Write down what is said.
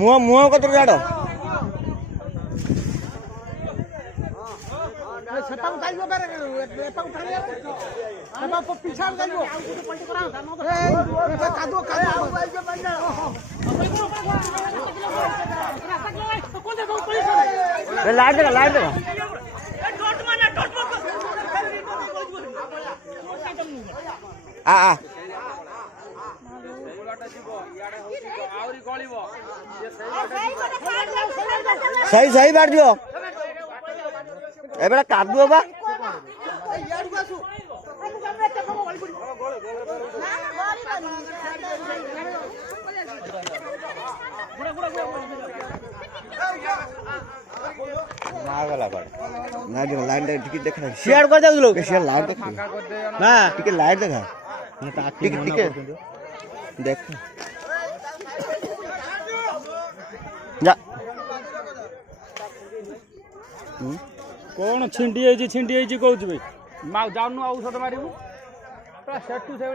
मुह मुह कत जाड़ लाइट देखा लाइट देखा सही सही बाढ़ जो एबे कादुओ बा नागला कर ना जो लाइन टिकट देखना शेयर कर दे लोग शेयर लाइट देख ना टिकट लाइट देखा टिकट टिकट देख जा कौन छिंडी कहूँ भाई जाऊनु औषध मारू सेठू से